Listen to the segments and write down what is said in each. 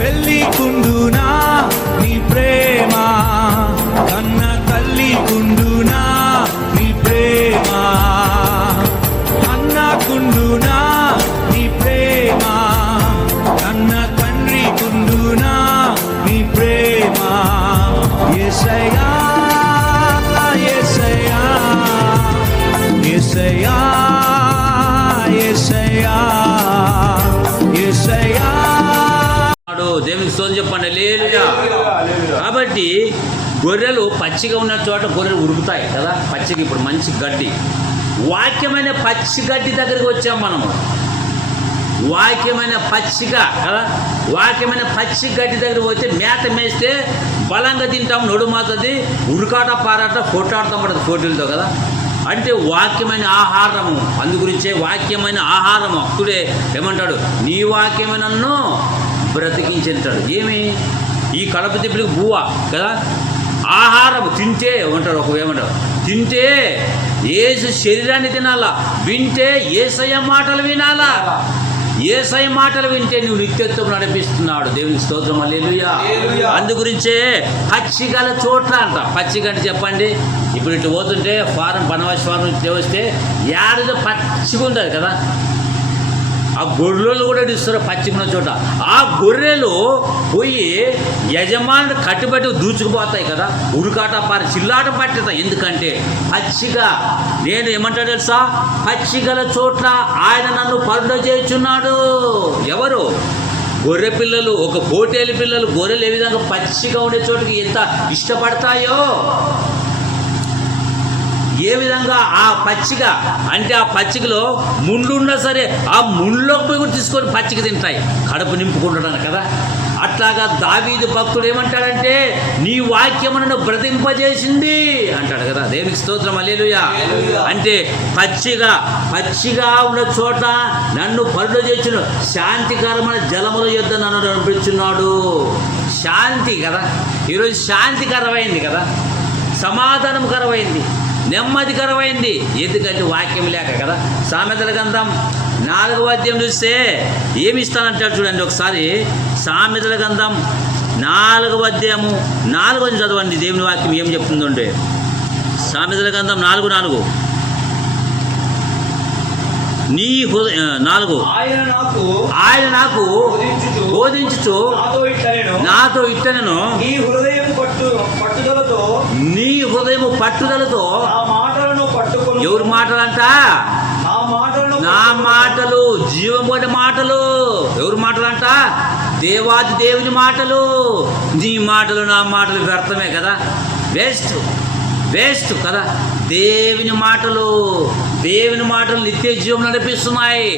పెళ్ళికుండునా నీ ప్రేమ, కన్న తల్లికుండునా నీ ప్రేమ, అన్నకుండునా నీ ప్రేమ, కన్న తండ్రికుండునా నీ ప్రేమ. యేసయ్యా యేసయ్యా యేసయ్యా యేసయ్యా యేసయ్యా. దేవునికి స్తోత్రం చెప్పండి, హల్లెలూయా. కాబట్టి గొర్రెలు పచ్చిగా ఉన్న చోట గొర్రెలు ఉరుకుతాయి కదా, పచ్చిగా. ఇప్పుడు మంచి గడ్డి, వాక్యమైన పచ్చి గడ్డి దగ్గరికి వచ్చాం మనము. వాక్యమైన పచ్చిగా కదా, వాక్యమైన పచ్చి గడ్డి దగ్గరికి వచ్చి మేత మేస్తే బలంగా తింటాం, నడుమాతది, ఉరుకాట పారాట కొట్టాడతాం పడుతుంది పోటీలతో కదా. అంటే వాక్యమైన ఆహారము, అందుగురించే వాక్యమైన ఆహారము. అప్పుడే ఏమంటాడు, నీ వాక్యమే నన్ను బ్రతికించేంటాడు. ఏమి ఈ కడప తిప్పులకు బువ్వ కదా, ఆహారం తింటే ఏమంటాడు, ఏమంటాడు, తింటే యేసు శరీరాన్ని తినాలా, వింటే యేసయ్య మాటలు వినాలా. యేసయ్య మాటలు వింటే నువ్వు నిత్యత్వం నడిపిస్తున్నాడు. దేవునికి స్తోత్రం, హల్లెలూయా. అందుగురించే పచ్చిగల చోట్ల అంట. పచ్చిగా అంటే చెప్పండి, ఇప్పుడు ఇట్లా పోతుంటే ఫారం బనవాసి ఫారం ఇట్లా వస్తే యాడదో పచ్చిగా ఉంటుంది కదా, ఆ గొర్రెలు కూడా ఇస్తారు పచ్చికున్న చోట. ఆ గొర్రెలు పోయి యజమానుడు కట్టుబట్టి దూచుకుపోతాయి కదా, ఉరుకాట పారి చిల్లాటం పట్టేస్తాయి. ఎందుకంటే పచ్చిగా, నేను ఏమంటాడు తెలుసా, పచ్చిగల చోట్ల ఆయన నన్ను పరుడ చేయుచున్నాడు. ఎవరు? గొర్రె పిల్లలు, ఒక పోటేలు పిల్లలు. గొర్రెలు ఏ విధంగా పచ్చిగా ఉండే చోటుకి ఎంత ఇష్టపడతాయో, ఏ విధంగా ఆ పచ్చిక అంటే ఆ పచ్చికలో ముళ్ళు ఉన్నా సరే ఆ ముళ్ళలోకి పోయి కూడా తీసుకొని పచ్చిక తింటాయి, కడుపు నింపుకుంటున్నాను కదా. అట్లాగా దావీదు భక్తుడు ఏమంటాడంటే, నీ వాక్యం నన్ను బ్రతింపజేసింది అంటాడు కదా. దేవునికి స్తోత్రం, హల్లెలూయా. అంటే పచ్చిగా ఉన్న చోట నన్ను పరుడు చేర్చును, శాంతికరమైన జలముల యొద్ద నన్ను నడిపించున్నాడు. శాంతి కదా, ఈరోజు శాంతికరమైంది కదా, సమాధానకరమైంది, నెమ్మదికరమైంది. ఎందుకంటే వాక్యం లేక కదా. సామెతల గ్రంథం 4వ అధ్యాయం చూస్తే ఏమి ఇస్తానంటాడు చూడండి ఒకసారి. సామెతల గ్రంథం 4వ అధ్యాయము 4వ చదవండి. దేవుని వాక్యం ఏం చెప్తుందంటే, సామెతల గ్రంథం 4:4 నీ హృదయ 4 ఆయన నాకు బోధించుచు నాతో ఇట్టనెను, నీ హృదయము పట్టుదలతో. ఎవరి మాటలంట? నా మాటలు, జీవమైన మాటలు. ఎవరి మాటలంట? దేవాది దేవుని మాటలు. నీ మాటలు నా మాటలు వ్యర్థమే కదా, వేస్ట్ కదా. దేవుని మాటలు నిత్య జీవం నడిపిస్తున్నాయి.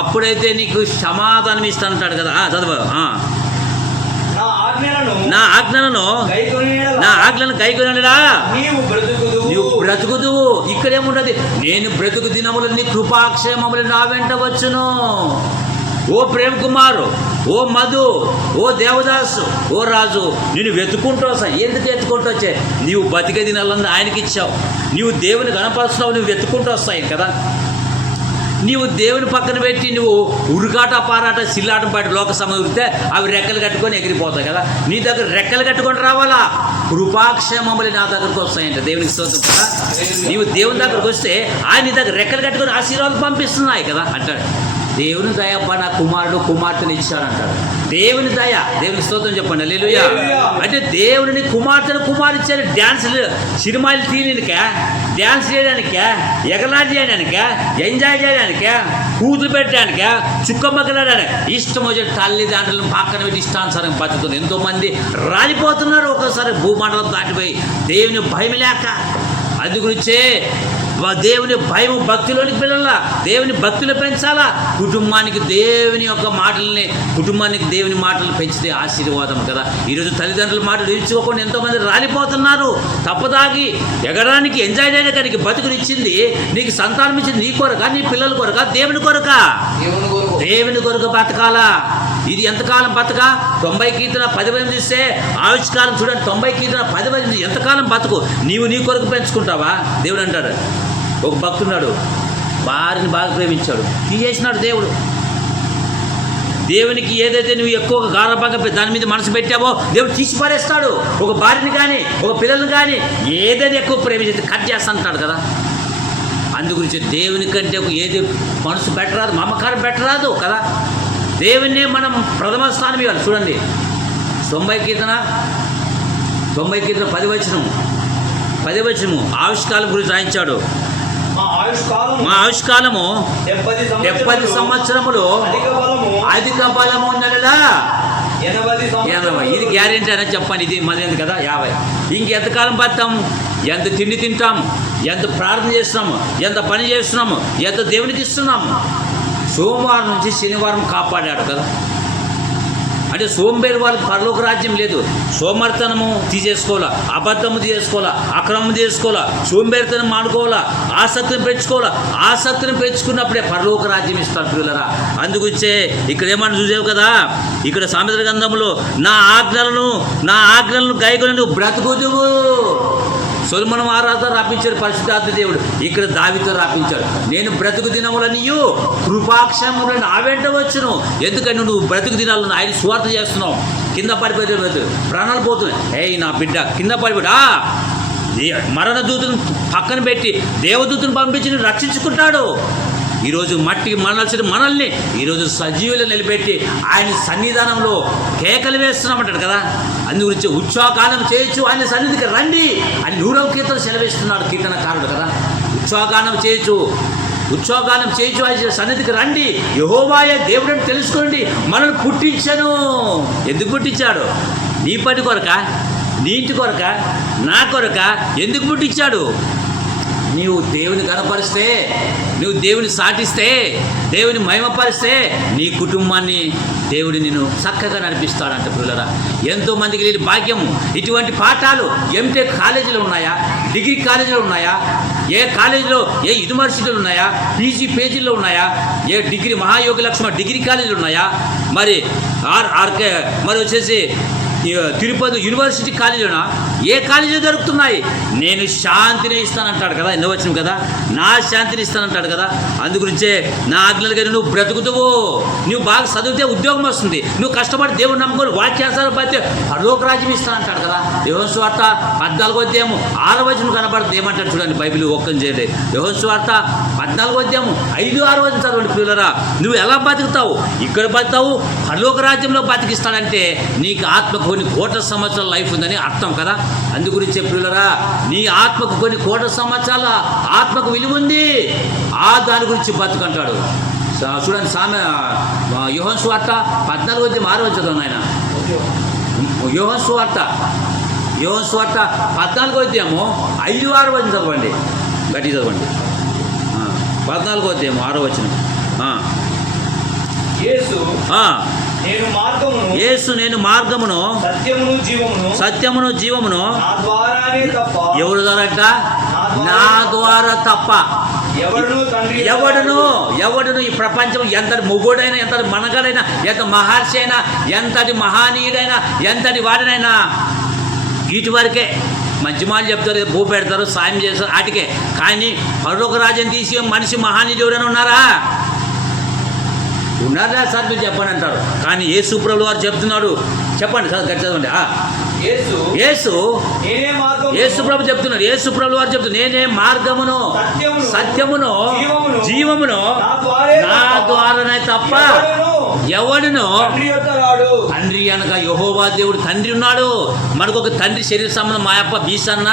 అప్పుడైతే నీకు సమాధానం ఇస్తానంటాడు కదా. చదవ. నా ఆజ్ఞలను గైకొనెడల నీవు బ్రతుకుదువు. ఇక్కడేముంటది, నేను బ్రతుకు దినములు నీ కృపాక్షేమములు నా వెంట వచ్చును. ఓ ప్రేమ్ కుమారు, ఓ మధు, ఓ దేవదాసు, ఓ రాజు, నేను వెతుక్కుంటూ వస్తాను. ఎందుకు ఎత్తుకుంటూ వచ్చే? నీవు బతికే దినాలన్నీ ఆయనకి ఇచ్చావు, నీవు దేవుని గణపరుస్తున్నావు, నువ్వు వెతుక్కుంటూ వస్తాయి కదా. నీవు దేవుని పక్కన పెట్టి నువ్వు ఉరుకాట పారాట సిల్లాటం పాటి లోక సమూరితే అవి రెక్కలు కట్టుకొని ఎగిరిపోతాయి కదా. నీ దగ్గర రెక్కలు కట్టుకొని రావాలా, కృపాక్షేమములు నా దగ్గరకు వస్తాయంట. దేవునికి స్తోత్రం కదా. నీవు దేవుని దగ్గరకు వస్తే ఆయన నీ దగ్గర రెక్కలు కట్టుకొని ఆశీర్వాదాలు పంపిస్తున్నాయి కదా అంటాడు. దేవుని దయ నా కుమారుడు కుమార్తెను ఇచ్చాడంటాడు. దేవుని దయ, దేవునికి స్తోత్రం చెప్పండి, హల్లెలూయా. అంటే దేవుని కుమారిచ్చారు. డ్యాన్సులు సినిమాలు తీయడానిక, డ్యాన్స్ చేయడానిక, ఎగలాడి చేయడానిక, ఎంజాయ్ చేయడానిక, కూతురు పెట్టడానిక, చుక్కమ్మగలడానికి ఇష్టం వచ్చే తల్లిదండ్రులను పక్కన పెట్టి ఇష్టానుసారం బతుకుతుంది. ఎంతోమంది రాలిపోతున్నారు ఒక్కోసారి భూమండలం దాటిపోయి, దేవుని భయం లేక. అందు గురించే దేవుని భయం భక్తిలోనికి పిల్లల, దేవుని భక్తులు పెంచాలా. కుటుంబానికి దేవుని యొక్క మాటల్ని, కుటుంబానికి దేవుని మాటలు పెంచితే ఆశీర్వాదం కదా. ఈరోజు తల్లిదండ్రుల మాటలు ఇచ్చుకోకుండా ఎంతోమంది రాలిపోతున్నారు. తప్పదాగి ఎగడానికి, ఎంజాయ్ చేయడానికి బతుకునిచ్చింది, నీకు సంతానం ఇచ్చింది నీ కొరక, నీ పిల్లల కొరక, దేవుని కొరక. దేవుని కొరకు బతకాలా. ఇది ఎంతకాలం బతక? 90 కీర్తన 10 చూస్తే ఆయుష్కాలం చూడండి. 90 కీర్తన 10 ఎంతకాలం బతుకు? నీవు నీ కొరకు పెంచుకుంటావా? దేవుడు అంటాడు. ఒక భక్తున్నాడు, భార్యని బాగా ప్రేమించాడు, తీయేసినాడు దేవుడు. దేవునికి ఏదైతే నువ్వు ఎక్కువగా గారభంగా దాని మీద మనసు పెట్టావో దేవుడు తీసి పారేస్తాడు. ఒక భార్యని కానీ ఒక పిల్లల్ని కానీ ఏదైనా ఎక్కువ ప్రేమించి కట్ చేస్తాంటాడు కదా. అందుగురించి దేవుని కంటే ఏది మనసు పెట్టరాదు, మమకారం పెట్టరాదు కదా. దేవుణ్ణి మనం ప్రథమ స్థానం ఇవ్వాలి. చూడండి 90 కీర్తన 10 వచనము ఆయుష్కాలం గురించి రాయించాడు. మా ఆయుష్కాలము 70 సంవత్సరములు అధిక బలము నెలలా 80. ఇది గ్యారెంటీ అని చెప్పండి. ఇది మళ్ళీ కదా 50. ఇంకెంతకాలం బతాం, ఎంత తిండి తింటాం, ఎంత ప్రార్థన చేస్తున్నాము, ఎంత పని చేస్తున్నాము, ఎంత దేవునికి ఇస్తున్నాము. సోమవారం నుంచి శనివారం కాపాడాడు కదా. అంటే సోంబేరు వాళ్ళకి పరలోక రాజ్యం లేదు. సోమర్తనము తీసేసుకోవాలా, అబద్ధము తీసేసుకోవాలా, అక్రమం తీసుకోవాలా, సోంబేరితనం మానుకోవాలా, ఆసక్తిని పెంచుకోవాలా. ఆసక్తిని పెంచుకున్నప్పుడే పరలోక రాజ్యం ఇస్తారు పిల్లరా. అందుగురించే ఇక్కడ ఏమన్నా చూసావు కదా, ఇక్కడ సామెతల గ్రంథంలో నా ఆజ్ఞలను గైకొని నువ్వు బ్రతుకుదువు. సొలొమోను మహారాజు రాపించాడు పరిశుద్ధాత్మ దేవుడు. ఇక్కడ దావీదుతో రాపించాడు. నేను బ్రతుకు దినములనియు కృపాక్షేమములను నా వెంట వచ్చును. ఎందుకంటే నువ్వు బ్రతుకు దినాలను ఆయన స్వార్థ చేస్తున్నావు. కింద పడిపోతే ప్రాణాలు పోతున్నాయి. నా బిడ్డ కింద పడిపోయా మరణ దూతను పక్కన పెట్టి దేవదూతను పంపించి నువ్వు రక్షించుకుంటాడు. ఈరోజు మట్టికి మనల్సిన మనల్ని ఈరోజు సజీవులు నిలబెట్టి ఆయన సన్నిధానంలో కేకలు వేస్తున్నామంటాడు కదా. అందుగురించి ఉత్సాహగానం చేయొచ్చు, ఆయన సన్నిధికి రండి అని 100వ కీర్తన సెలవిస్తున్నాడు కీర్తనకారుడు కదా. ఉత్సాహగానం చేయొచ్చు ఆయన సన్నిధికి రండి. యెహోవాయే దేవుడని తెలుసుకోండి. మనల్ని పుట్టించను. ఎందుకు పుట్టించాడు? నీ పని కొరక, నీ ఇంటి కొరక, నా కొరక ఎందుకు పుట్టించాడు? నీవు దేవుని కనపరిస్తే, నువ్వు దేవుని సాటిస్తే, దేవుని మహిమపరిస్తే నీ కుటుంబాన్ని దేవుడు నిన్ను చక్కగా నడిపిస్తాడంట పిల్లరా. ఎంతోమందికి లేని భాగ్యము. ఇటువంటి పాఠాలు ఎంటెక్ కాలేజీలు ఉన్నాయా, డిగ్రీ కాలేజీలు ఉన్నాయా, ఏ కాలేజీలో ఏ యూనివర్సిటీలు ఉన్నాయా, పీజీ పేజీల్లో ఉన్నాయా, ఏ డిగ్రీ మహాయోగి లక్ష్మ డిగ్రీ కాలేజీలు ఉన్నాయా, మరి ఆర్కే మరి వచ్చేసి తిరుపతి యూనివర్సిటీ కాలేజీలోనా ఏ కాలేజీలో దొరుకుతున్నాయి? నేను శాంతిని ఇస్తానంటాడు కదా. ఎన్నో వచ్చిన కదా, నా శాంతిని ఇస్తానంటాడు కదా. అందుగురించే నా ఆజ్ఞలు కానీ నువ్వు బ్రతుకుతావు. నువ్వు బాగా చదివితే ఉద్యోగం వస్తుంది. నువ్వు కష్టపడి దేవుడు నమ్ముకొని వాక్యాసాలు పడితే పరలోక రాజ్యం ఇస్తానంటాడు కదా. యోహాను సువార్త 14వ అధ్యాయము 6వ వచనం కనబడుతుంది. ఏమంటాడు చూడండి, బైబిల్ ఓపెన్ చేయండి. యోహాను సువార్త 14వ అధ్యాయము 5, 6 వచనం చదవండి పిల్లరా. నువ్వు ఎలా బతుకుతావు? ఇక్కడ బతుకుతావు, పరలోక రాజ్యంలో బతికిస్తాడంటే నీకు ఆత్మకు కొన్ని కోట్ల సంవత్సరాల లైఫ్ ఉందని అర్థం కదా. అందుగురించి పిల్లరా, నీ ఆత్మకు కొన్ని కోట్ల సంవత్సరాల ఆత్మకు విలువ ఉంది. దాని గురించి బతుకంటాడు. చూడండి యోహాను సువార్త 14వ అధ్యాయం 6వ వచనం చదవండి ఆయన. యోహాను సువార్త 14వ అధ్యాయము 5, 6 వచనం చదవండి. గట్టి చదవండి. 14వ అధ్యాయం 6వ వచనం. యేసు నేను మార్గమును సత్యమును జీవమును ఎవరి ద్వారాట? నా ద్వారా తప్ప ఎవడును ఈ ప్రపంచం ఎంతటి మొగుడైనా, ఎంతటి మనగడైనా, ఎంత మహర్షి అయినా, ఎంతటి మహానీయుడైనా, ఎంతటి వాడినైనా వీటి వరకే మంచి మాటలు చెప్తారు, భూ పెడతారు, సాయం చేస్తారు వాటికే. కానీ పరలోక రాజ్యం తీసి మనిషి మహానీయుడు ఎవరైనా ఉన్నారా? ఉన్నారా సార్ మీరు చెప్పండి అంటారు. కానీ యేసు ప్రభువు వారు చెప్తున్నాడు. చెప్పండి సార్ గట్టి చదవండి. యేసు ప్రభు చెప్తున్నాడు. యేసు ప్రభువు వారు చెప్తున్నారు, నేనే మార్గమును సత్యమును జీవమును, నా ద్వారానే తప్ప ఎవడును తండ్రి అనగా యెహోవా దేవుడు తండ్రి ఉన్నాడు. మనకు ఒక తండ్రి శరీర సంబంధం మా అప్ప బీసన్న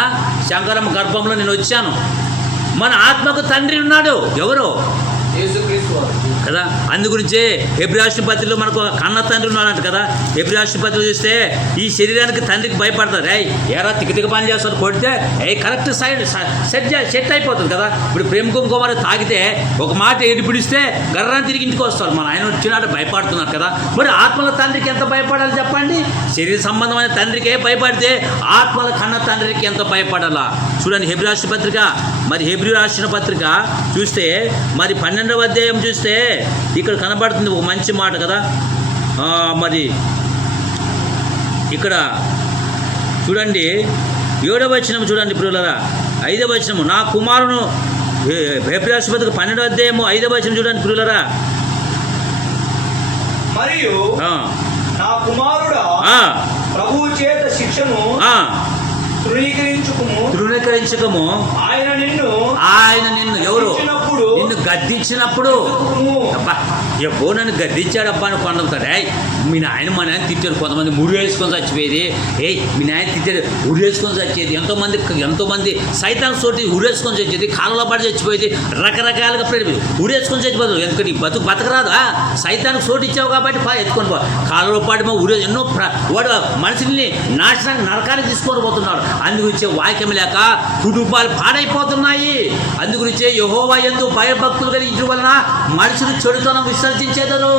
శంకరమ్మ గర్భంలో నేను వచ్చాను. మన ఆత్మకు తండ్రి ఉన్నాడు. ఎవరు? కదా. అందుగురించే హెబ్రీ పత్రికలో మనకు కన్న తండ్రి ఉన్నాడంట కదా. హెబ్రీ పత్రికలో చూస్తే ఈ శరీరానికి తండ్రికి భయపడతారు. ఎరా తిక్క పని చేస్తారు, కొడితే కరెక్ట్ సైడ్ సెట్ అయిపోతుంది కదా. ఇప్పుడు ప్రేమ కుంకుమ తాగితే ఒక మాట పిడిస్తే గర్రాన్ని తిరిగి ఇంటికి వస్తారు. మన ఆయన వచ్చినాడు భయపడుతున్నారు కదా. మరి ఆత్మల తండ్రికి ఎంత భయపడాలి చెప్పండి? శరీర సంబంధమైన తండ్రికే భయపడితే ఆత్మల కన్న తండ్రికి ఎంత భయపడాలా? చూడండి హెబ్రీ పత్రిక, మరి హెబ్రీ రాసిన పత్రిక చూస్తే మరి 12వ అధ్యాయం చూస్తే ఇక్కడ కనబడుతుంది ఒక మంచి మాట కదా. మరి ఇక్కడ చూడండి 7వ వచనం చూడండి ప్రియులారా. 5వ వచనము నా కుమారును, హెబ్రీ పత్రిక 12వ అధ్యాయము 5వ వచనం చూడండి ప్రియులారా. మరియు ఆ, నా కుమారుడా, ఆ, ప్రభువు చేత శిక్షను ఆ, తృణీకరించుకుము. తృణీకరించకము. ఆయన నిన్ను ఎవరు గద్దించినప్పుడు నిన్ను గద్దించినప్పుడు అబ్బా ఎవ్వో నన్ను గద్దించాడబ్బా అని కొండవుతాడు. మీ నాయన మా నాయన తిట్టాడు. కొంతమంది ముడి వేసుకొని చచ్చిపోయేది. మీ నాయన తిట్టాడు, ఉరి వేసుకొని చచ్చేది. ఎంతోమంది సైతాన్ తోటి ఉరేసుకొని చచ్చేది, కాలంలో పడి చచ్చిపోయేది. రకరకాలుగా ఉరేసుకొని చచ్చిపోతాడు. ఎందుకంటే ఈ బతకరాదా? సైతానికి చోటు ఇచ్చావు కాబట్టి ఎత్తుకొని పో. కాలంలో పాటు ఎన్నో వాడు మనిషిని నాశనానికి నరకానికి తీసుకొని పోతున్నాడు. అందుగురించే వాక్యం లేక కుటుంబాలు పాడైపోతున్నాయి. అందుగురించే యెహోవా యందు భయభక్తులు కలిగించడం వలన మనుషులు చెడుతనం విసర్జించేదరు.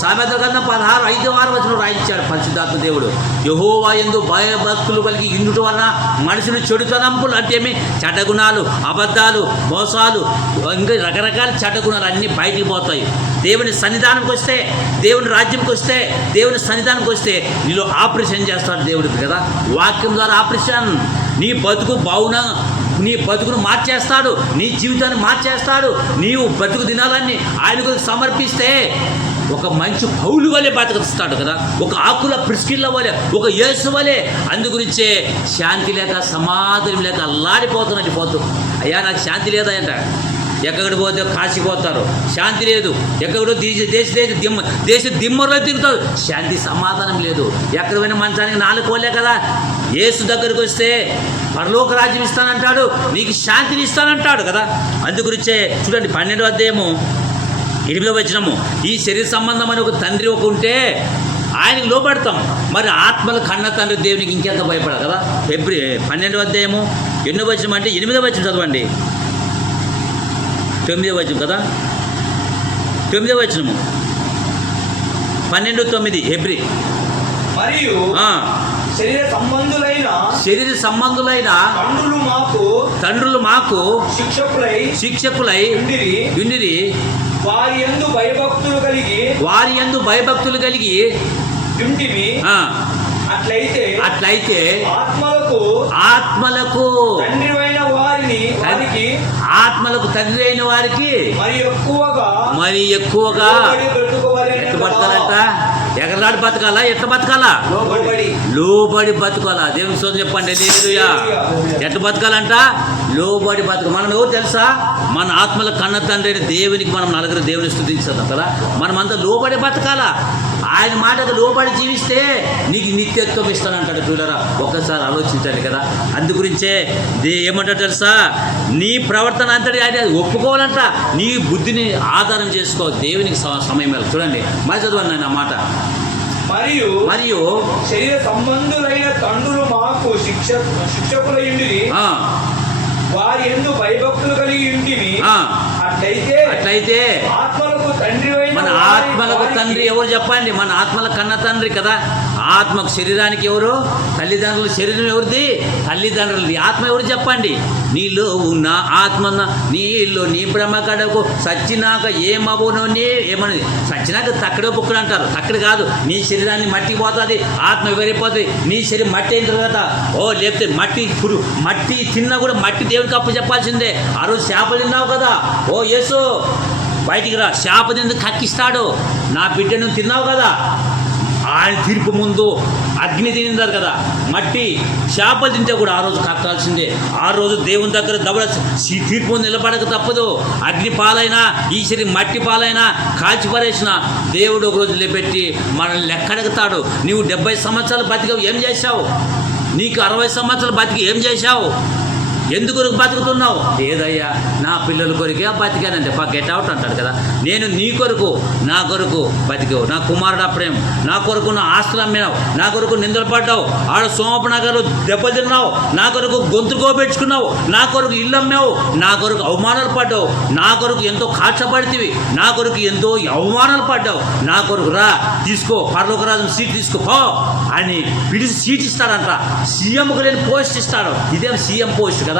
సామెతల గ్రంథం 16:5 రాయించాడు పరిశుద్ధాత్మ దేవుడు. యెహోవా యందు భయభక్తులు కలిగి ఇందుట వలన మనుషులు చెడుతనంపులు అంటే ఏమి? చెడ్డ గుణాలు, అబద్ధాలు, మోసాలు, ఇంకా రకరకాల చెడ్డ గుణాలు అన్నీ బయటికి పోతాయి. దేవుని సన్నిధానంకి వస్తే, దేవుని రాజ్యంకి వస్తే, దేవుని సన్నిధానంకి వస్తే నీలో ఆపరేషన్ చేస్తాడు దేవుడికి కదా. వాక్యం ద్వారా ఆపరేషన్. నీ బతుకును మార్చేస్తాడు. నీ జీవితాన్ని మార్చేస్తాడు. నీవు బతుకు దినాలన్నీ ఆయనకు సమర్పిస్తే ఒక మంచి పౌలు వలె బతుకుతాడు కదా. ఒక ఆకుల ప్రిస్కిల్ల వలె, ఒక యేసు వలె. అందుగురించే శాంతి లేక, సమాధానం లేక అల్లాడిపోతున్నట్టు పోతూ, అయ్యా నాకు శాంతి లేదా అంట. ఎక్కడికి పోతే కాశీపోతారు, శాంతి లేదు. ఎక్కడో దేశ దిమ్మలో తిరుగుతారు, శాంతి సమాధానం లేదు. ఎక్కడ పోయినా మంచానికి 4 కోలే కదా. యేసు దగ్గరికి వస్తే పరలోక రాజ్యం ఇస్తానంటాడు, నీకు శాంతిని ఇస్తానంటాడు కదా. అందుగురించే చూడండి 12వ అధ్యాయము 8వ వచనము, ఈ శరీర సంబంధం అని ఒక తండ్రి ఉంటే ఆయనకు లోపడతాం. మరి ఆత్మల కన్న తండ్రి దేవునికి ఇంకెంత భయపడాలి కదా. 12వ అధ్యాయము 8వ వచనం అంటే 8వ వచనం చదవండి. 9వ వచనం కదా, 9వ వచనము 12:9 హెబ్రీ. మరియు శరీర సంబంధులైన తండ్రులు మాకు శిక్షకులై ఉండిరి. వారి యందు భయభక్తులు కలిగి ఉంటిమి. అట్లయితే ఆత్మలకు ఆత్మలకు తండ్రి అయిన వారికి మరి ఎక్కువగా ఎట్లా బతకాలంట? ఎగరలాడి బతకాలా? ఎట్లా బతకాలా? లోబడి బతకాలా. దేవుని సోదరు చెప్పండి హల్లెలూయా. ఎట్లా బతకాలంట? లోబడి బతక. మనం ఎవరు తెలుసా? మన ఆత్మల కన్న తండ్రి అయిన దేవునికి మనం నలుగురు దేవుని స్తుతించాం కదా. మనమంతా లోబడి బతకాలా. ఆయన మాటకు లోబడి జీవిస్తే నీకు నిత్యత్వం ఇస్తానంటాడు. పిల్లరా ఒక్కసారి ఆలోచించాలి కదా. అందుగురించే ఏమంటాడు తెలుసా? నీ ప్రవర్తన అంతటి ఆయన ఒప్పుకోవాలంట. నీ బుద్ధిని ఆధారం చేసుకో. దేవునికి సమయం వెళ్ళి చూడండి. మరి చదవండి ఆయన మాట. మరియు శరీర సంబంధులైన తండ్రులు మాకు శిక్షకులయుండిరి. వారి యందు భయభక్తులు కలిగి ఉంటిమి. అట్లయితే మన ఆత్మలకు తండ్రి ఎవరు చెప్పండి? మన ఆత్మల కన్న తండ్రి కదా. ఆత్మకు శరీరానికి ఎవరు? తల్లిదండ్రులు. శరీరం ఎవరిది? తల్లిదండ్రులది. ఆత్మ ఎవరు చెప్పండి? నీలో ఉన్న ఆత్మ నీలో నీ బ్రహ్మ కడకు సచ్చినాక ఏమవునో ఏమన్నది. సచ్చినాక తక్కడే బుక్కుడు అంటారు. తక్కడు కాదు. నీ శరీరాన్ని మట్టి పోతుంది, ఆత్మ వివరిపోతుంది. నీ శరీరం మట్టి అయిన తర్వాత లేకపోతే మట్టి తిన్నా కూడా మట్టి దేవునికి అప్పు చెప్పాల్సిందే. ఆ రోజు చేపలు తిన్నావు కదా. యేసు బయటికి రా, చేప తిందుకు కక్కిస్తాడు. నా బిడ్డను తిన్నావు కదా. ఆయన తీర్పు ముందు అగ్ని తిన్నారు కదా. మట్టి చేపలు తింటే కూడా ఆ రోజు కక్కాల్సిందే. ఆ రోజు దేవుని దగ్గర తీర్పు ముందు నిలబడక తప్పదు. అగ్ని పాలైనా ఈ శరీరం మట్టి పాలైనా కాల్చి పరేసిన దేవుడు ఒక రోజు నిలబెట్టి మనల్ని లెక్కడగతాడు. నీవు 70 సంవత్సరాలు బతికావు, ఏం చేశావు? నీకు 60 సంవత్సరాలు బతికి ఏం చేశావు? ఎందుకు బతుకుతున్నావు? లేదయ్యా నా పిల్లల కొరికే బతికానంటే గెట్ అవుట్ అంటాడు కదా. నేను నీ కొరకు నా కొరకు బతికావు. నా కుమారుడు ప్రేమ నా కొరకు నా ఆస్తులు అమ్మినావు. నా కొరకు నిందలు పడ్డావు. ఆడ సోమపనగర్లో దెబ్బలు తిన్నావు. నా కొరకు గొంతు కోపెట్టుకున్నావు. నా కొరకు ఇల్లు అమ్మావు. నా కొరకు అవమానాలు పడ్డావు. నా కొరకు ఎంతో కష్టపడితివి. నా కొరకు ఎంతో అవమానాలు పడ్డావు. నా కొరకు రా, తీసుకో, పరలోక రాజు సీట్ తీసుకో అని పిలిచి సీట్ ఇస్తాడంట. సీఎంకు లేని పోస్ట్ ఇస్తాడు. ఇదేం సీఎం పోస్ట్ కదా.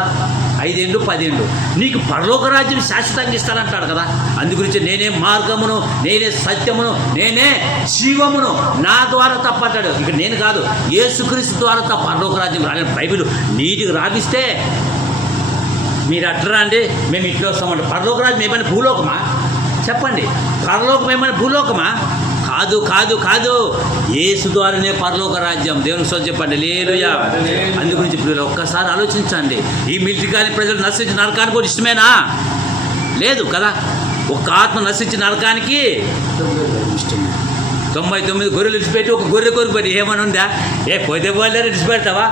5 ఏళ్ళు 10 ఏళ్ళు నీకు పరలోక రాజ్యం శాశ్వతంగా ఇస్తానంటాడు కదా. అందుగురించి నేనే మార్గమును, నేనే సత్యమును, నేనే జీవమును, నా ద్వారా తప్పంటాడు. ఇక నేను కాదు, యేసుక్రీస్తు ద్వారా తప్ప పరలోక రాజ్యం రాని బైబిల్ నీటికి రాగిస్తే మీరు అట్లా అండి మేము ఇట్లా వస్తామంటే పరలోక రాజ్యం ఏమైనా భూలోకమా? చెప్పండి. పరలోకం ఏమైనా భూలోకమా? కాదు కాదు కాదు, యేసు ద్వారానే పరలోక రాజ్యం. దేవునికి స్తోత్రం చెప్పండి. హల్లెలూయా. అందు గురించి ఇప్పుడు ఒక్కసారి ఆలోచించండి. ఈ మిలిటరీ కానీ ప్రజలు నశించి నరకానికి కూడా ఇష్టమేనా? లేదు కదా. ఒక ఆత్మ నశించి నరకానికి ఇష్టం. 99 గొర్రెలు ఇడిచిపెట్టి ఒక గొర్రె కొరికి ఏమని ఉందా? పోతే వాళ్ళే ఇడిచిపెడతావా?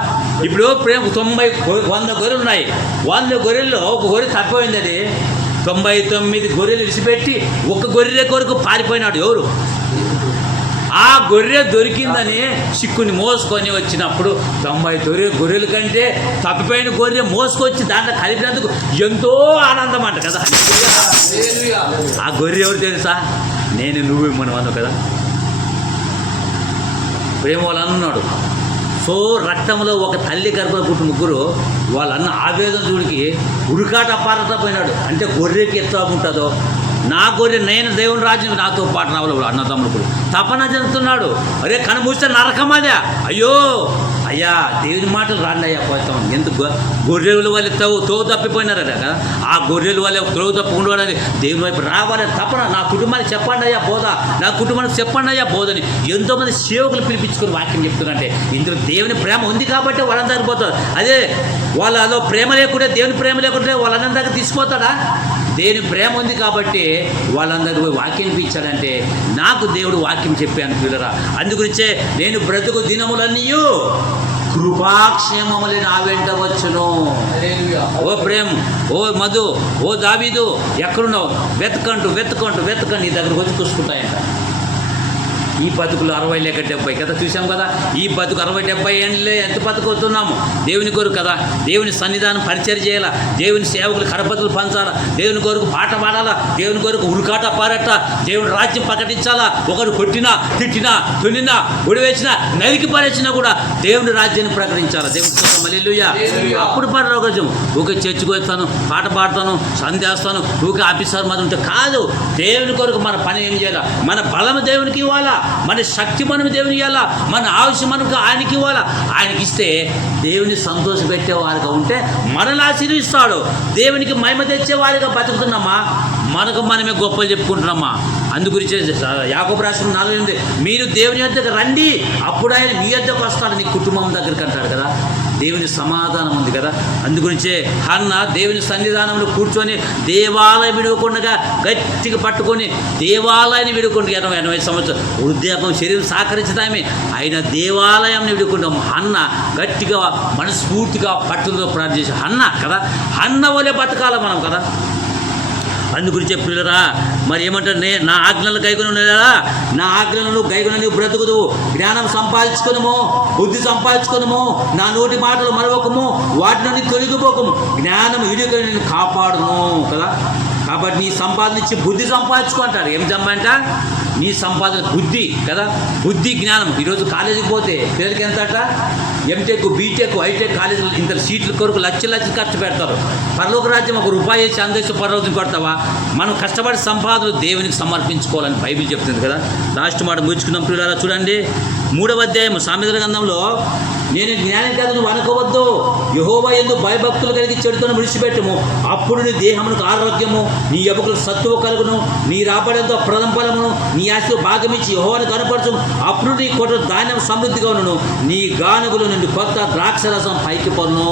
ఇప్పుడు ప్రేమ 100 గొర్రెలు ఉన్నాయి. 100 గొర్రెల్లో ఒక గొర్రె తప్పిపోయింది. అది 99 గొర్రెలు ఇడిచిపెట్టి ఒక గొర్రె కొరకు పారిపోయినాడు. ఎవరు? ఆ గొర్రె దొరికిందని చిక్కుని మోసుకొని వచ్చినప్పుడు 90 గొర్రెల కంటే తప్పిపోయిన గొర్రె మోసుకొచ్చి దాంట్లో కలిపినందుకు ఎంతో ఆనందం అంట కదా. ఆ గొర్రె ఎవరు తెలుసా? నేను నువ్వు మనం అన్నావు కదా. ప్రేమ వాళ్ళు అన్నాడు. సో రక్తంలో ఒక తల్లి గర్భంలో పుట్టిన ముగ్గురు వాళ్ళన్న ఆవేదన చూడికి ఉరికాట పారట పోయినాడు. అంటే గొర్రెకి ఎట్లా ఉంటుందో, నా గొర్రె నేను దేవుని రాజ్యం నాతో పాటు రావాలి అన్నదమ్ములు కూడా తపన చెందుతున్నాడు. అరే కనుమూస్తే నరకమాదా? అయ్యో అయ్యా దేవుని మాటలు రాండి అయ్యా పోతాం. ఎందుకు? గొర్రెల వల్ల తో తప్పిపోయినారట కదా. ఆ గొర్రెల వల్ల త్రోవ తప్పకుండా దేవుని వైపు రావాలని తపన. నా కుటుంబానికి చెప్పండి అయ్యా బోధ, నా కుటుంబానికి చెప్పండి అయ్యా బోధని ఎంతోమంది సేవకులు పిలిపించుకొని వాక్యం చెప్తున్నారంటే ఇందులో దేవుని ప్రేమ ఉంది కాబట్టి వాళ్ళందరికీ పోతారు. అదే వాళ్ళలో ప్రేమ లేకుంటే, దేవుని ప్రేమ లేకుంటే వాళ్ళందరి దగ్గర తీసుకుపోతాడా? దేవుని ప్రేమ ఉంది కాబట్టి వాళ్ళందరికీ పోయి వాక్యం ఇచ్చాడంటే నాకు దేవుడు వాక్యం చెప్పాను పిల్లరా. అందుగురించే నేను బ్రతుకు దినములన్నీ కృపాక్షేమములే నా వెంట వచ్చును. ఓ ప్రేమ్, ఓ మధు, ఓ దావీదు ఎక్కడున్నావు? వెతకండి నీ దగ్గరకు వచ్చి చూసుకుంటాయంట. ఈ బతుకులు 60 లేక 70 కదా, చూసాం కదా. ఈ బతుకు 60-70 ఏళ్ళే ఎంత బతుకుతున్నాము దేవుని కొరకు కదా. దేవుని సన్నిధానం పరిచయం చేయాలా, దేవుని సేవకులు కరపతులు పంచాలా, దేవుని కొరకు పాట పాడాలా, దేవుని కొరకు ఉరుకాట పారట, దేవుని రాజ్యం ప్రకటించాలా. ఒకరు కొట్టినా, తిట్టినా, తొలినా, ఒడివేసినా, నరికి పారేసినా కూడా దేవుని రాజ్యాన్ని ప్రకటించాలా. దేవుని కోసం హల్లెలూయా. అప్పుడు పరలోకం ఊకే చర్చికి వస్తాను, పాట పాడతాను, సంధ్యాస్తాను, ఊకే ఆఫీసర్ మాది ఉంటే కాదు. దేవుని కొరకు మన పని ఏం చేయాలా? మన బలం దేవునికి ఇవ్వాలా, మన శక్తి మనం దేవునికి ఇవ్వాలా, మన ఆయుష్యం మనకు ఆయనకి ఇవ్వాలా. ఆయనకి ఇస్తే దేవుని సంతోషపెట్టే వారిగా ఉంటే మనల్ని ఆశీర్విస్తాడు. దేవునికి మహిమ తెచ్చే వారిగా బతుకుతున్నామా? మనకు మనమే గొప్పలు చెప్పుకుంటున్నామా? అందుగురించి యాకోబు రాసిన 4:8 మీరు దేవుని యొద్దకు రండి, అప్పుడు ఆయన మీ యొద్దకు వస్తాడు, నీ కుటుంబం దగ్గరికి అంటాడు కదా. దేవుని సమాధానం ఉంది కదా. అందుగురించే హన్న దేవుని సన్నిధానంలో కూర్చొని దేవాలయం విడవకుండా గట్టిగా పట్టుకొని దేవాలయాన్ని విడుకుంటూ 80 సంవత్సరాలు వృద్ధాపం శరీరం సహకరించదామే ఆయన దేవాలయాన్ని విడుకుంటాం. అన్న గట్టిగా మనస్ఫూర్తిగా పట్టుదలతో ప్రార్థన చేసి అన్న కదా, అన్న వలే బతకాల మనం కదా. అందుగురించి పిల్లరా మరి ఏమంటారు? నా ఆజ్ఞలు గైకొని ఉన్నారా? నా ఆజ్ఞలను గైకొని నీవు బ్రతుకుదు, జ్ఞానం సంపాదించుకునము, బుద్ధి సంపాదించుకునము, నా నోటి మాటలు మరొకము, వాటి నుండి తొలగిపోకము, జ్ఞానం విడికొని నేను కాపాడును కదా. కాబట్టి నీ సంపాదన ఇచ్చి బుద్ధి సంపాదించుకో అంటాడు. ఏం సంపాదంట? నీ సంపాదన బుద్ధి కదా, బుద్ధి జ్ఞానం. ఈరోజు కాలేజీకి పోతే పిల్లలకి ఎంతట? ఎంటెక్, బీటెక్, హైటెక్ కాలేజీలు ఇంత సీట్ల కొరకు లక్షలు ఖర్చు పెడతారు. పరలోక రాజ్యం ₹1 వేసి అందేసి పరలోకం కొడతావా? మనం కష్టపడి సంపాదన దేవునికి సమర్పించుకోవాలని బైబిల్ చెప్తుంది కదా. లాస్ట్ మాట ముగించుకుందాం పిల్లరా. చూడండి 3వ అధ్యాయం సామెతల గ్రంథంలో, నేను జ్ఞానం కాదు నువ్వు అనుకోవద్దు, యెహోవా యందు భయభక్తులు కలిగి చెడుతను విడిచిపెట్టము, అప్పుడు నీ దేహమునకు ఆరోగ్యము, నీ ఎముకలకు సత్తువ కలుగును, నీ రాబడంతో ప్రథమ ఫలమును, నీ ఆస్తిలో భాగమిచ్చి యెహోవాను కనపరచును, అప్పుడు నీ కొట్టు ధాన్యం సమృద్ధిగా ఉండును, నీ గానుగుల నుండి కొత్త ద్రాక్షరసం పైకి పొన్ను.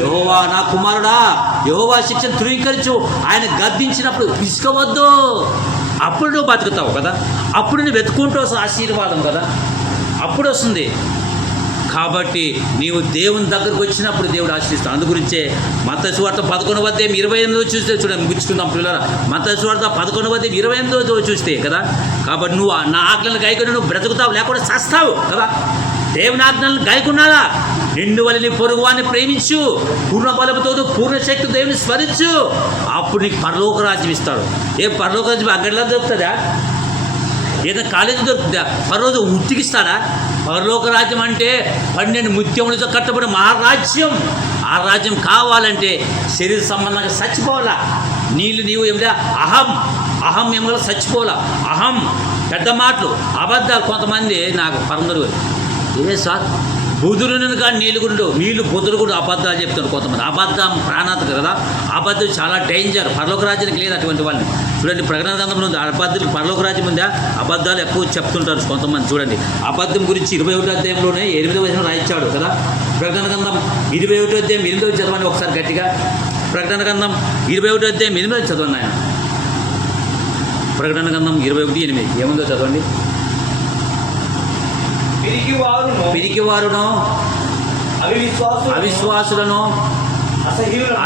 యెహోవా నా కుమారుడా, యెహోవా శిక్షను ధృవీకరించు, ఆయన గద్దించినప్పుడు ఇసుకోవద్దు, అప్పుడు నువ్వు బతుకుతావు కదా. అప్పుడు నువ్వు వెతుకుంటూ వస్తుంది ఆశీర్వాదం కదా, అప్పుడు వస్తుంది. కాబట్టి నీవు దేవుని దగ్గరకు వచ్చినప్పుడు దేవుడు ఆశీర్వదిస్తాడు. అందుగురించే మత్తయి సువార్త 11:28 చూస్తే చూడండి, ముగించుకుందాం పిల్లరా. మత్తయి సువార్త 11:28 చూస్తే కదా. కాబట్టి నువ్వు నా ఆజ్ఞలను గైకొని నువ్వు బ్రతుకుతావు, లేకుండా చస్తావు కదా. దేవుని ఆజ్ఞలను గైకున్నారా? నిన్ను వల్ల నీ పొరుగువాన్ని ప్రేమించు, పూర్ణ బలముతో పూర్ణ శక్తి దేవుని స్మరించు, అప్పుడు నీకు పరలోక రాజ్యం ఇస్తాడు. ఏ పరలోక రాజ్యం అక్కడిలా దొరుకుతుందా? ఏదైనా కాలేజీ దొరుకుతుందా? పరలోక ఉత్తికిస్తాడా? పరలోక రాజ్యం అంటే 12 ముత్యములతో కట్టబడిన మహారాజ్యం. ఆ రాజ్యం కావాలంటే శరీర సంబంధంగా చచ్చిపోవాలా. నీవు ఏమిటా? అహం ఏమో చచ్చిపోవాలా. అహం పెద్ద మాటలు, అబద్ధాలు. కొంతమంది నాకు పరందరు ఏ సార్ బుధులను కానీ నీళ్లు బుధుడు కూడా అబద్ధాలు చెప్తారు కొంతమంది. అబద్ధం ప్రాణాంతక కదా, అబద్ధం చాలా డేంజర్. పరలోక రాజ్యానికి లేదు అటువంటి వాళ్ళని. చూడండి, ప్రకటన గ్రంథంలో ఉంది అబద్ధాలు. పరలోక రాజ్యం ఉందా, అబద్ధాలు ఎక్కువ చెప్తుంటారు కొంతమంది. చూడండి, అబద్ధం గురించి 21వ అధ్యాయంలోనే 8వ వచనం రాయించాడు కదా. ప్రకటన గ్రంథం 21వ అధ్యాయం 8వ చదవండి ఒకసారి గట్టిగా. ప్రకటన గ్రంథం 21వ అధ్యాయం 8వ చదవండి ఆయన. ప్రకటన గ్రంథం 21:8 ఏముందో చదవండి. పిరికివారును అవిశ్వాసులను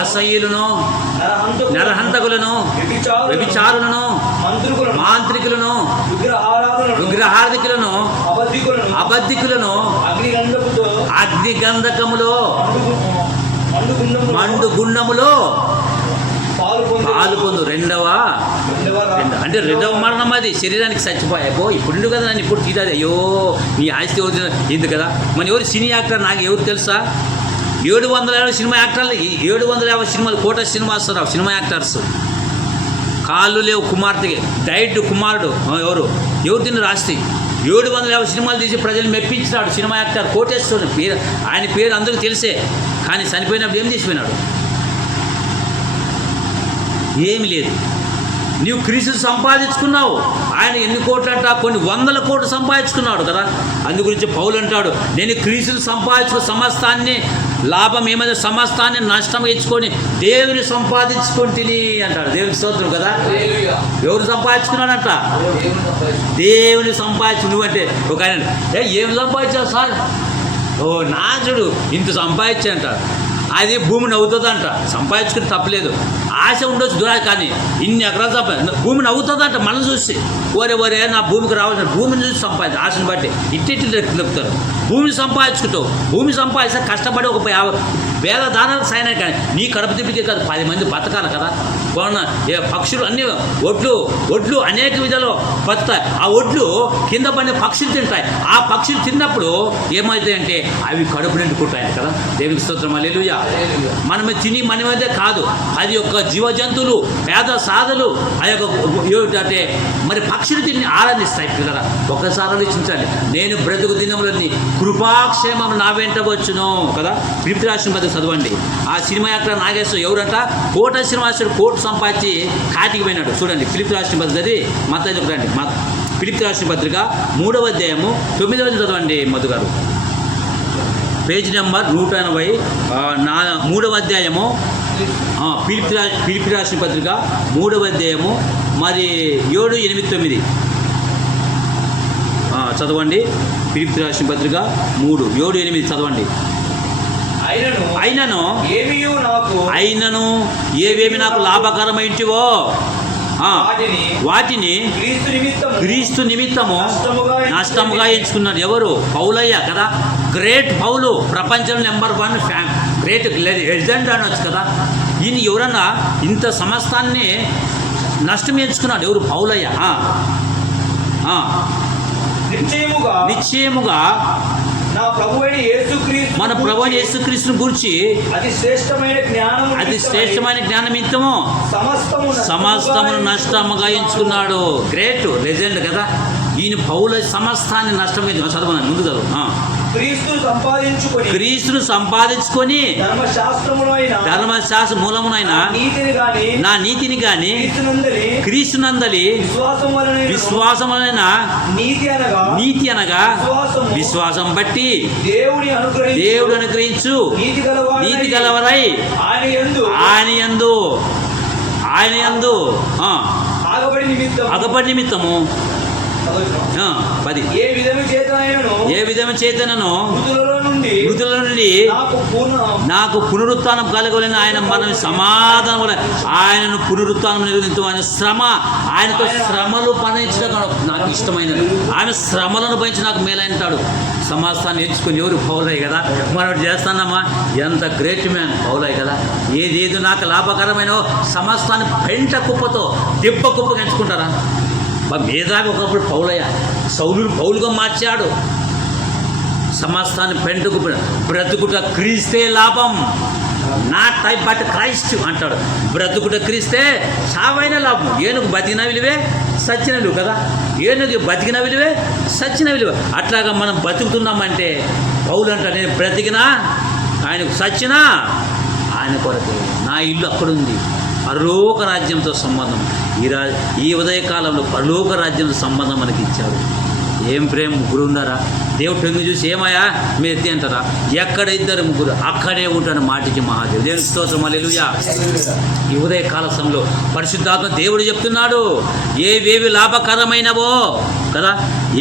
అసహ్యులను నరహంతకులను వ్యభిచారులను మాంత్రికులను విగ్రహార్థికులను అబద్ధికులను అగ్నిగంధకములో మండు గుండములో పాలు పొందు. రెండవ మరణం అది. శరీరానికి చచ్చిపోయాకో ఇప్పుడు కదా నన్ను ఇప్పుడు తీరాది. అయ్యో నీ ఆస్తి ఎవరు ఇందు కదా. మన ఎవరు సినీ యాక్టర్ నాకు ఎవరు తెలుసా? 750 సినిమా యాక్టర్లు, 750 సినిమాలు, కోట శ్రీనివాసరావు సినిమా యాక్టర్స్. కాళ్ళు లేవు కుమార్తెకి, డైట్ కుమారుడు ఎవరు తిన్న రాస్తి. 750 సినిమాలు తీసి ప్రజలు మెప్పించినాడు సినిమా యాక్టర్ కోటేశ్వరుడు పేరు. ఆయన పేరు అందరికీ తెలిసే, కానీ చనిపోయినప్పుడు ఏం తీసిపోయినాడు? ఏమి లేదు. నీవు క్రీస్తుని సంపాదించుకున్నావు. ఆయన ఎన్ని కోట్లు అంట? కొన్ని 100 కోట్లు సంపాదించుకున్నాడు కదా. అందు గురించి పౌలు అంటాడు, నేను క్రీస్తుని సంపాదించుకున్న సమస్తాన్ని లాభం ఏమైనా సమస్తాన్ని నష్టం ఇచ్చుకొని దేవుని సంపాదించుకొని తిని అంటాడు. దేవుని స్తోత్రం కదా. ఎవరు సంపాదించుకున్నాడంట? దేవుని సంపాదించు. నువ్వంటే ఒక ఆయన ఏం సంపాదించావు సార్? ఓ నాచుడు ఇంత సంపాదించా అంటాడు. అది భూమిని అవుతుందంట. సంపాదించుకుని తప్పలేదు, ఆశ ఉండొచ్చు దూరా, కానీ ఇన్ని ఎకరాలు భూమిని అవుతుందంట. మనం చూసి ఒరే నా భూమికి రావాల్సిన భూమిని చూసి సంపాదించు. ఆశను బట్టి ఇట్టి చెప్తారు. భూమిని సంపాదించుకుంటావు. భూమి సంపాదిస్తే కష్టపడి ఒక వేల దానాలకు సాయనా, కానీ నీ కడుపు తిప్పికే కాదు 10 మంది బతకాలి కదా. పక్షులు అన్ని ఒడ్లు అనేక విధాలు బతుకుతాయి. ఆ ఒడ్లు కింద పడిన పక్షులు తింటాయి. ఆ పక్షులు తిన్నప్పుడు ఏమవుతాయంటే అవి కడుపు నిండుకుంటాయి కదా. దేవునికి స్తోత్రం, హల్లెలూయా. మనమే తిని మనమైతే కాదు, అది యొక్క జీవ జంతువులు, పేద సాధలు ఆ యొక్క ఏమిటంటే మరి పక్షులు తిని ఆనందిస్తాయి కదా. ఒక్కసారి ఆలోచించాలి. నేను బ్రతుకు దినములని కృపాక్షేమం నా వెంట వచ్చును కదా. ఫిలిప్పీ రాసిన పత్రిక చదవండి. ఆ సినిమా యాక్టర్ నాగేశ్వర ఎవరంట? కోట శ్రీనివాసుడు కోర్టు సంపాదించి కాటికి పోయినాడు. చూడండి, ఫిలిప్పీ రాసిన పత్రిక అది మత్తయి రండి. ఫిలిప్పీ రాసిన పత్రిక 3వ అధ్యాయము 9వ చదవండి మధు గారు. పేజ్ నెంబర్ 180, 3వ అధ్యాయము. ఫిలిప్పీ రాసిన పత్రిక 3వ అధ్యాయము మరి 7, 8, 9 చదవండి. ఫిలిప్పీ రాసిన పత్రిక 3, 7, 8 చదవండి. అయినను ఏవేమి నాకు లాభకరమైంటివో వాటిని క్రీస్తు నిమిత్తము నష్టముగా ఎంచుకున్నారు. ఎవరు? పౌలయ్య కదా. గ్రేట్ పౌలు, ప్రపంచం నెంబర్ 1 గ్రేట్ లెజెండ్ అనొచ్చు కదా. ఈయన ఎవరన్నా ఇంత సమస్తాన్ని నష్టం ఎంచుకున్నాడు. ఎవరు? పౌలయ్య. నిశ్చయముగా మన ప్రభువైన యేసుక్రీస్తుని గురించి అతి శ్రేష్టమైన జ్ఞానమిత్తము సమస్తమును నష్టముగా ఎంచుకున్నాడు. గ్రేట్ లెజెండ్ కదా. ఈయన పౌల సమస్తాన్ని నష్టం చదవను ముందు చదువు. క్రీస్తును సంపాదించుకొని ధర్మశాస్త్ర మూలమునైన నా నీతిని గాని క్రీస్తునందలి విశ్వాసములైన నీతి అనగా విశ్వాసం బట్టి దేవుడు అనుగ్రహించు నీతి గలవరై ఆయన యందు అగపడి నిమిత్తము 10 ఏ విధము చేతనను మృతుల నుండి నాకు పునరుత్థానం కలగలేని ఆయన మనం సమాధానం ఆయనను పునరుత్థానం నిర్వహించు. ఆయనతో శ్రమలు భరించడం నాకు ఇష్టమైనది. ఆయన శ్రమలను భరించి నాకు మేలైనటాడు. సమాసాన్ని నేర్చుకుని ఎవరు? పౌలయ్య కదా. మనం చేస్తానమ్మా, ఎంత గ్రేట్ మ్యాన్ పౌలయ్య కదా. ఏది నాకు లాభకరమైన సమస్తాన్ని పెంట కుప్పతో దెబ్బ కుప్పగా ఎంచుకుంటారా? మేధావి ఒకప్పుడు పౌలయ్య. సౌలును పౌలుగా మార్చాడు. సమస్తాన్ని పెంటకు బ్రతుకుట క్రీస్తే లాభం, నాట్ టైప్ బట్ క్రైస్ట్ అంటాడు. బ్రతుకుట క్రీస్తే చావైన లాభం. ఏనుగు బతికిన విలువే సచ్చిన విలువ కదా. ఏనుగు బతికిన విలువే సచ్చిన విలువ. అట్లాగా మనం బతుకుతున్నామంటే పౌలు అంట, నేను బ్రతికినా ఆయనకు సచ్చినా ఆయన కొరకే, నా ఇల్లు అక్కడుంది. పరలోక రాజ్యంతో సంబంధం. ఈ ఉదయకాలంలో పరలోక రాజ్యంతో సంబంధం మనకి ఇచ్చాడు. ఏం ప్రేమ! ముగ్గురు ఉన్నారా? దేవుడు టెంగు చూసి ఏమయ్యా మీరు ఎత్తి అంటారా? ఎక్కడ ఇద్దరు ముగ్గురు అక్కడే ఉంటాను మాటికి మహాదేవుడు. దేవుని స్తోత్రం, హల్లెలూయా. ఈ ఉదయకాల సమయంలో పరిశుద్ధాత్మ దేవుడు చెప్తున్నాడు, ఏవేవి లాభకరమైనవో కదా,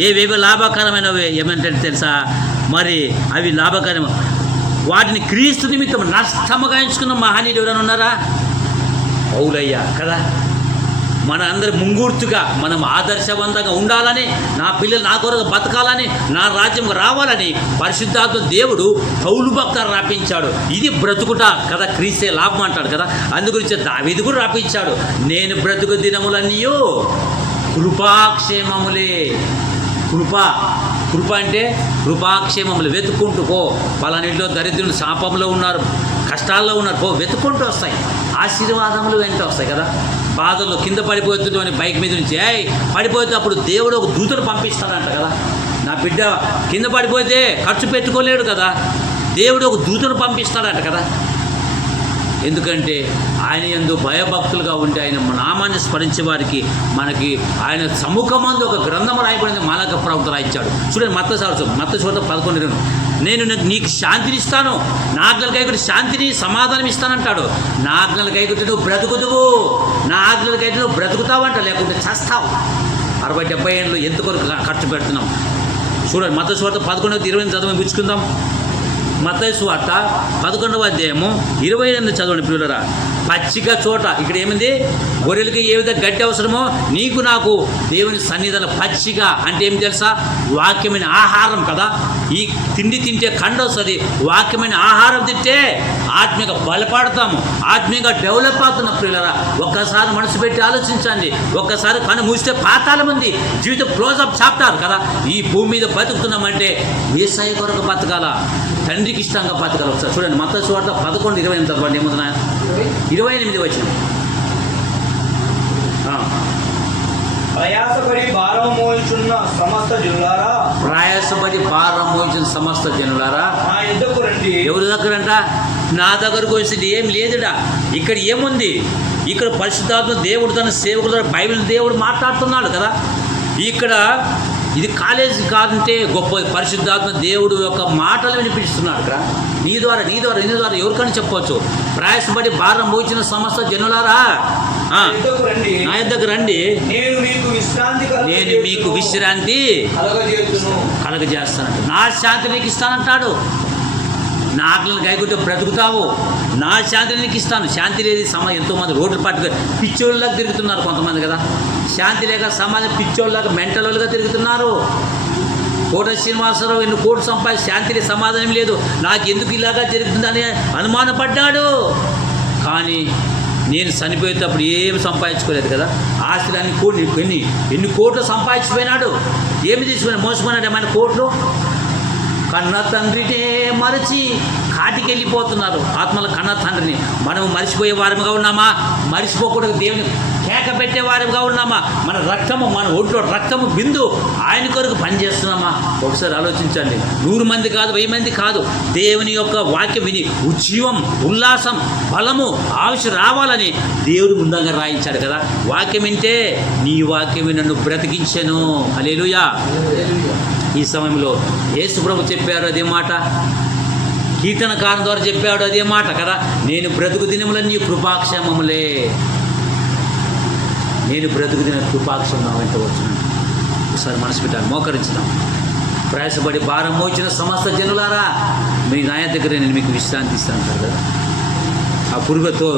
ఏవేవి లాభకరమైనవో ఏమంటే తెలుసా? మరి అవి లాభకరం, వాటిని క్రీస్తు నిమిత్తం నష్టముగా ఎంచుకున్న మహనీయుడు ఎవరైనా ఉన్నారా? పౌలయ్య కదా. మన అందరి ముంగూర్తుగా మనం ఆదర్శవంతంగా ఉండాలని, నా పిల్లలు నా కొరకు బతకాలని, నా రాజ్యంగా రావాలని పరిశుద్ధాత్మ దేవుడు పౌలు భక్తులు రాపించాడు. ఇది బ్రతుకుట కదా, క్రీస్తే లాభం అంటాడు కదా. అందుగురించి దావీదు కూడా రాపించాడు, నేను బ్రతుకు దినములన్నీయో కృపాక్షేమములే. కృప అంటే కృపాక్షేమములు. వెతుక్కుంటూ పో. పలానింట్లో దరిద్రులు శాపంలో ఉన్నారు, కష్టాల్లో ఉన్నారు, పో వెతుక్కుంటూ వస్తాయి. ఆశీర్వాదములు వెంట వస్తాయి కదా. బాధల్లో కింద పడిపోతుందని బైక్ మీద నుంచి పడిపోతే అప్పుడు దేవుడు ఒక దూతను పంపిస్తాడంట కదా. నా బిడ్డ కింద పడిపోతే ఖర్చు పెట్టుకోలేడు కదా, దేవుడు ఒక దూతను పంపిస్తాడంట కదా. ఎందుకంటే ఆయన యందు భయభక్తులుగా ఉంటే, ఆయన నామాన్ని స్మరించే వారికి మనకి ఆయన సముఖమందు ఒక గ్రంథం రాయబడింది. మాలక ప్రవక్త రాయించాడు. చూడండి, మత్తయి 11:11, నేను నీకు శాంతిని ఇస్తాను, నా ఆజ్ఞలు కైకొట్టి శాంతిని సమాధానం ఇస్తానంటాడు. నా ఆజ్ఞలు కైకొట్టి నువ్వు బ్రతుకుదువు, నా ఆజ్ఞలు కైకొట్టి నువ్వు బ్రతుకుతావంట, లేకుంటే చస్తావు. 60-70 ఏళ్ళు ఎంతకొరకు ఖర్చు పెడుతున్నాం. చూడండి, మత్తయి 11:11-20 చదవని పుచ్చుకుందాం. మత్తయి సువార్త 11వ అధ్యాయము 28 చదవండి పిల్లరా. పచ్చిక చోట, ఇక్కడ ఏమింది? గొర్రెలకి ఏ విధంగా గడ్డి అవసరమో నీకు నాకు దేవుని సన్నిధానం పచ్చిక అంటే ఏమి తెలుసా? వాక్యమైన ఆహారం కదా. ఈ తిండి తింటే కండ వస్తుంది. వాక్యమైన ఆహారం తింటే ఆత్మీయంగా బలపడతాము, ఆత్మీయంగా డెవలప్ అవుతున్నాం పిల్లరా. ఒక్కసారి మనసు పెట్టి ఆలోచించండి. ఒక్కసారి కను మూస్తే పాతాళం ఉంది, జీవితం క్లోజప్ చాప్టారు కదా. ఈ భూమి మీద బతుకుతున్నామంటే యేసయ్య కొరకు బతకాల, తండ్రికి ఇష్టంగా బతకాలి. ఒకసారి చూడండి, మత్తయి సువార్త 11:28 చదవండి. ఏముందా? 28 వచ్చిన ప్రయాసపడి భారం మోయుచున్న సమస్త జనులారా నా యొద్దకు రండి. ఎవరి దగ్గరంట? నా దగ్గరకు వచ్చి ఏం లేదుడా. ఇక్కడ ఏముంది? ఇక్కడ పరిశుద్ధాత్మ దేవుడు తన సేవకుల బైబిల్ దేవుడు మాట్లాడుతున్నాడు కదా. ఇక్కడ ఇది కాలేజీ కాదంటే గొప్ప పరిశుద్ధాత్మ దేవుడు యొక్క మాటలు వినిపిస్తున్నాడు ఇక్కడ. నీ ద్వారా ఎవరికైనా చెప్పవచ్చు. ప్రయాసపడి భారం మోయించిన సమస్త జనులారా నా యొద్దకు రండి, నేను మీకు విశ్రాంతి కలగజేస్తానంట. నా శాంతి నీకు ఇస్తానంటాడు. నా ఆజ్ఞలను కైకొట్టి బ్రతుకుతావు, నా శాంతిని నీకు ఇస్తాను. శాంతి లేదు. ఎంతోమంది రోడ్లు పట్టుకొని పిచ్చోళ్ళలాగా తిరుగుతున్నారు కొంతమంది కదా. శాంతి లేక సమాజం పిచ్చోళ్ళలాగా మెంటల్గా తిరుగుతున్నారు. కోట శ్రీనివాసరావు ఎన్ని కోట్లు సంపాదించి శాంతి లేదు, సమాధానం లేదు, నాకు ఎందుకు ఇలాగా జరుగుతుందని అనుమానపడ్డాడు. కానీ నేను చనిపోయేటప్పుడు ఏమి సంపాదించుకోలేదు కదా. ఆస్తులు ఎన్ని కోట్లు సంపాదించిపోయినాడు. ఏమి తీసుకుని మోసపోయినాడు ఏమైనా కోట్లు? కన్న తండ్రినే మరచి కాటికి వెళ్ళిపోతున్నారు ఆత్మల కన్న తండ్రిని. మనం మరిచిపోయే వారముగా ఉన్నామా? మరిచిపోకూడదు. దేవుని కేక పెట్టే వారముగా ఉన్నామా? మన రక్తము, మన ఒంట్లో రక్తము బిందు ఆయన కొరకు పనిచేస్తున్నామా? ఒకసారి ఆలోచించండి. 100 మంది కాదు, 1000 మంది కాదు, దేవుని యొక్క వాక్యం విని ఉజ్జీవం, ఉల్లాసం, బలము, ఆయుష్ రావాలని దేవుడు ముందంగా రాయించాడు కదా. వాక్యం వింటే నీ వాక్యం నన్ను బ్రతికించెను. హల్లెలూయా. ఈ సమయంలో యేసు ప్రభు చెప్పారు అదే మాట, కీర్తనకారం ద్వారా చెప్పాడు అదే మాట కదా. నేను బ్రతుకు దినములన్నీ కృపాక్షేమములే. నేను బ్రతుకు దిన కృపాక్షేమం వెంట వచ్చున్నాను. ఒకసారి మనసు పెట్టాను, మోకరించుదాం. ప్రయాసపడి భారం మోచిన సమస్త జనులారా మీ నాయ దగ్గర నేను మీకు విశ్రాంతి ఇస్తాను కదా. ఆ పురుగుతో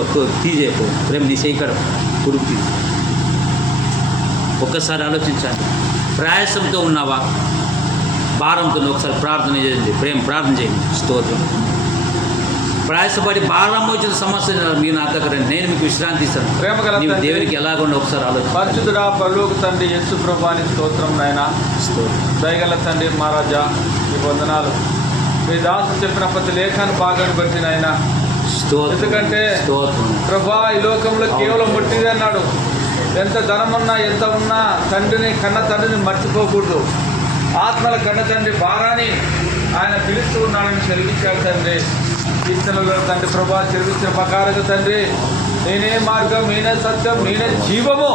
తీసేపు ప్రేమ నీ చేయకడ పురుగు తీసి ఒక్కసారి ఆలోచించండి. ప్రయాసంతో ఉన్నావా? భారంతో ఒకసారి ప్రార్థన చేయండి. ప్రార్థన చేయండి. స్తోత్రం. ప్రయాసపడి భారం వచ్చిన సమస్య మీరు నా దగ్గర నేను మీకు విశ్రాంతి ఇస్తాను. నీవు దేవునికి ఎలాగుండో ఒకసారి ఆలోచన. పరిశుద్ధుడా పరలోక తండ్రి యేసు ప్రభువాని స్తోత్రం నాయన. దయగల తండ్రి మహారాజా మీ వందనాలు. మీ దాసు చెప్పిన ప్రతి లేఖాన్ని భాగాన్ని బట్టి నాయన. ఎందుకంటే ప్రభా ఈ లోకంలో కేవలం ముట్టిదే అన్నాడు. ఎంత ధనమున్నా ఎంత ఉన్నా కన్న తండ్రిని మర్చిపోకూడదు. ఆత్మల కన్న తండ్రి భారాన్ని ఆయన పిలుస్తూ ఉన్నాడని సెలవిచ్చాడు తండ్రి. కీర్తనలో తండ్రి ప్రభా సెలవిచ్చిన ప్రకారంగా తండ్రి, నేనే మార్గం, నేనే సత్యం, నేనే జీవము,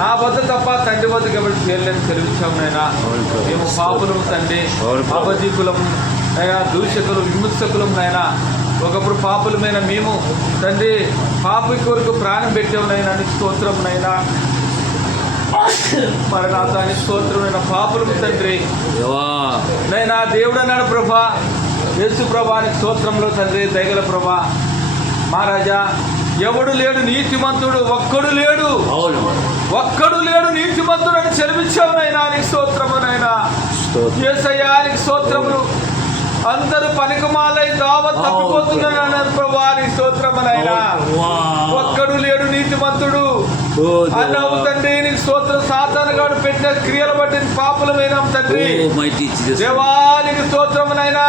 నా వద్ద తప్ప తండ్రి వద్దకు ఎవరు చేరలేని సెలవిచ్చాము నైనా. మేము పాపులము తండ్రి, అబద్ధీకులము నైనా, దూషకులు, విమర్శకులం నైనా. ఒకప్పుడు పాపులమైన మేము తండ్రి పాపి కొరకు ప్రాణం పెట్టామునైనా, నీకు స్తోత్రమునైనా. మరణాతానికి స్తోత్రమైన పాపులకు తండ్రి నైనా. దేవుడు అన్నాడు ప్రభా, యేసు ప్రభానికి స్తోత్రంలో తండ్రి, దయగల ప్రభా మహారాజా, ఎవడు లేడు నీతిమంతుడు, ఒక్కడు లేడు, ఒక్కడు లేడు నీతిమంతుడు అని సెలవిచ్చావునైనా. నీకు స్తోత్రమునైనా. యేసయ్యా నీకు స్తోత్రములు. అందరూ పనికిమాలై దావత్ తప్పిపోతున్నాడు ప్రభా, నీకు స్తోత్రమునైనా. ఒక్కడు లేడు నీతిమంతుడు అన్నావు తండ్రి, నీకు స్తోత్రం. సాతానుగాడు పెట్టిన క్రియలు బట్టి పాపులమైన తండ్రి, దేవానికి స్తోత్రమునైనా.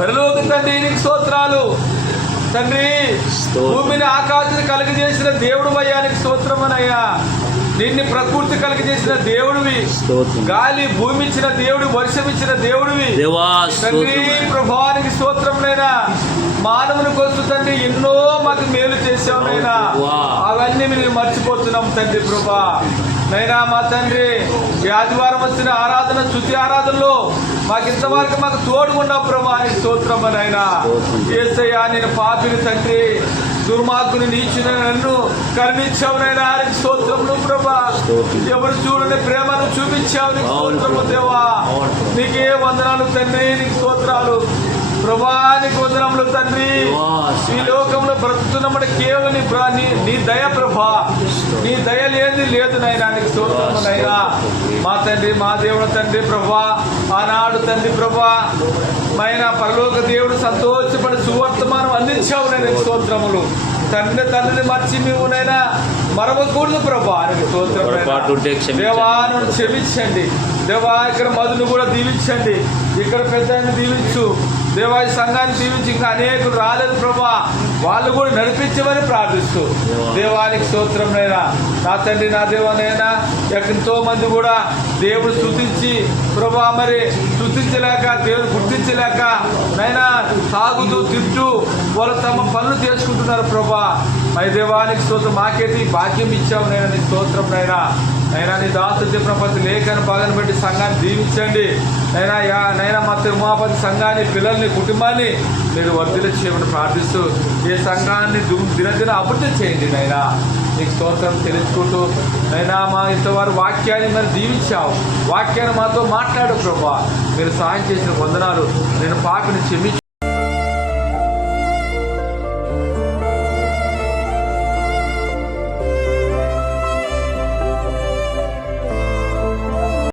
పరలోక తండ్రి నీకు స్తోత్రాలు తండ్రి. భూమిని ఆకాశాన్ని కలిగజేసిన దేవుడు అయ్యానికి స్తోత్రమునయ్యా. నిన్ను ప్రకృతి కలిగజేసిన దేవుడివి, గాలి భూమి ఇచ్చిన దేవుడు, వర్షం ఇచ్చిన దేవుడివి తండ్రి. ప్రభావానికి స్తోత్రమునైనా. మానవుని కోసం తండ్రి ఎన్నో మాకు మేలు చేసావునైనా, అవన్నీ మేము మర్చిపోతున్నాం తండ్రి ప్రభా నైనా. మా తండ్రి ఈ ఆదివారం వచ్చిన ఆరాధన, స్తుతి ఆరాధనలో మాకు ఇంతవరకు మాకు తోడుకున్నావు ప్రభా, అని స్తోత్రమునైనా. యేసయ్యా నేను పాపిని తండ్రి, దుర్మార్గుని నీచిన నన్ను కరుణించావునైనా, నీకు స్తోత్రములు ప్రభా. ఎవరు చూడని ప్రేమను చూపించావు, నీకు స్తోత్రము దేవా. నీకే వందనాలు తండ్రి, నీకు స్తోత్రాలు ప్రభా. నీకు వందనములు తండ్రి. ఈ లోకంలో బ్రతుకుతున్నప్పుడు కేవలం నీ దయ ప్రభా, నీ దయ లేని లేదు నైనా. నీకు స్తోత్రము నైనా. మా తండ్రి, మా దేవుడు తండ్రి ప్రభా, ఆనాడు తండ్రి ప్రభా మైన పరలోక దేవుడు సంతోషపడి సువర్తమానం అందించావు నైనా. స్తోత్రములు తండ్రిని మర్చి మేమునైనా మరవకూడదు ప్రభా, నీకు స్తోత్రం. దేవా నన్ను క్షమించండి దేవా. ఇక్కడ మధును కూడా దీవించండి, ఇక్కడ పెద్దాన్ని దీవించు దేవా. ఈ సంఘాన్ని దీవించి ఇంకా అనేకులు రాలేదు ప్రభా, వాళ్ళు కూడా నడిపించమని ప్రార్థిస్తూ దేవానికి స్తోత్రం నైనా. నా తండ్రి, నా దేవనైనా ఎంతో మంది కూడా దేవుడు స్తుతించి ప్రభా మరి స్తుతించలేక, దేవుడు గుర్తించలేక నైనా తాగుతూ తింటూ వాళ్ళు తమ పనులు చేసుకుంటున్నారు ప్రభా. మరి దేవానికి స్తోత్రం. మాకైతే ఈ భాగ్యం ఇచ్చావు నైనా, నీ స్తోత్రం నైనా. నైనా నీ దాసులు చెప్పిన ప్రతి లేఖను బాగాను బట్టి సంఘాన్ని దీవించండి నైనా. మా తిరుమాపతి సంఘాన్ని, పిల్లల్ని, కుటుంబాన్ని మీరు వర్ధిల చేయమని ప్రార్థిస్తూ ఏ సంఘాన్ని దినదిన అభివృద్ధి చేయండి నైనా. నీకు స్తోత్రం తెలుసుకుంటూ నైనా మా ఇంతవారు వాక్యాన్ని మరి దీవించావు, వాక్యాన్ని మాతో మాట్లాడు ప్రభా. మీరు సహాయం చేసిన వందనాలు. నేను పాపిని క్షమించి